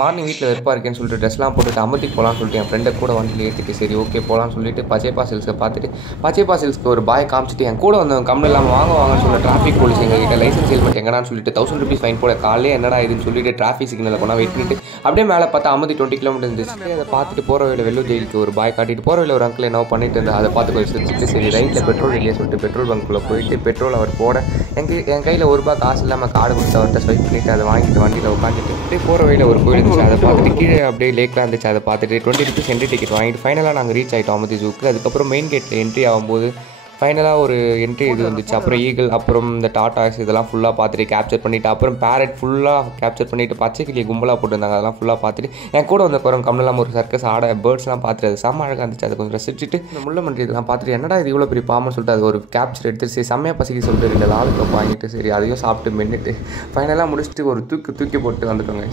Morning வீட்டில் வெறுப்பாக இருக்கேன்னு சொல்லிட்டு ட்ரெஸ்லாம் போட்டுட்டு அமர்த்திக்கு போகலான்னு சொல்லிட்டு என் ஃப்ரெண்டை கூட வண்டியில் ஏற்றிட்டு சரி ஓகே போகலான்னு சொல்லிட்டு பச்சைப்பா சில்ஸை பார்த்துட்டு பச்சைப்பா சில்ஸ்க்கு ஒரு பாய் காமிச்சிட்டு என் கூட வந்தவங்க கம்மி இல்லாமல் வாங்கன்னு சொல்ல டிராஃபிக் போலீஸ் எங்ககிட்ட லைசன்ஸ் ஹெல்மெட் எங்கடான்னு சொல்லிட்டு 1000 rupees ஃபைன் போட காலையே என்னடா இதுன்னு சொல்லிட்டு டிராஃபிக் சிக்னலில் கொண்டா வெயிட் பண்ணிட்டு அப்படியே மேலே பார்த்தா 20 கிலோமீட்டர் இருந்துச்சு. அதை பார்த்துட்டு போகிற வழியில் வெள்ளூர் ஜெயிலுக்கு ஒரு பாய் காட்டிட்டு போகிற வழியில் ஒரு அங்கிள் என்ன பண்ணிட்டு இருந்தா அதை பார்த்து கொஞ்சம் சிரிச்சிட்டு சரி ரைட்டில் பெட்ரோல் இல்லையே சொல்லிட்டு பெட்ரோல் பங்க்குள்ளே போயிட்டு பெட்ரோல் அவர் போட என் கையில் ₹1 காசு இல்லாமல் கார்டு கொடுத்து அவர்கிட்ட ஸ்வைப் பண்ணிவிட்டு அதை வாங்கிட்டு வண்டியில் உட்காந்துட்டு அப்படியே போகிற வழியில் ஒரு கோயில் இருந்துச்சு அதை பார்த்துட்டு கீழே அப்படியே லேக்லாம் இருந்துச்சு அதை பார்த்துட்டு 20 rupees என்ட்ரி டிக்கெட் வாங்கிட்டு ஃபைனலாக நாங்கள் ரீச் ஆகிட்டோம் அமர்த்தி ஜூக்கு. அதுக்கப்புறம் மெயின் கேட்டில் என்ட்ரி ஆகும்போது ஃபைனலாக ஒரு என்ட்ரி இது வந்துச்சு. அப்புறம் ஈகிள் அப்புறம் இந்த டாட்டாஸ் இதெல்லாம் ஃபுல்லாக பார்த்துட்டு கேப்சர் பண்ணிவிட்டு அப்புறம் பேரட் ஃபுல்லாக கேப்சர் பண்ணிவிட்டு பச்சை கிளியை கும்பலாக போட்டுருந்தாங்க அதெல்லாம் ஃபுல்லாக பார்த்துட்டு என் கூட வந்த குரம் கம்மில்லாமல் ஒரு சர்க்கஸ் ஆட பேர்ட்ஸ்லாம் பார்த்துட்டு அது செம்ம அழகாக இருந்துச்சு. அதை கொஞ்சம் ரசிச்சுட்டு இந்த முள்ளமன்றி இதெல்லாம் பார்த்துட்டு என்னடா இது இவ்வளோ பெரிய பாம்புன்னு சொல்லிட்டு அது ஒரு கேப்சர் எடுத்துட்டு சரி செம்மையாக பசிக்கு சொல்லிட்டு 2 லாலிபாப் வாங்கிட்டு சரி அதையும் சாப்பிட்டு மென்னுட்டு ஃபைனலாக முடிச்சுட்டு ஒரு தூக்கி போட்டு வந்துட்டோங்க.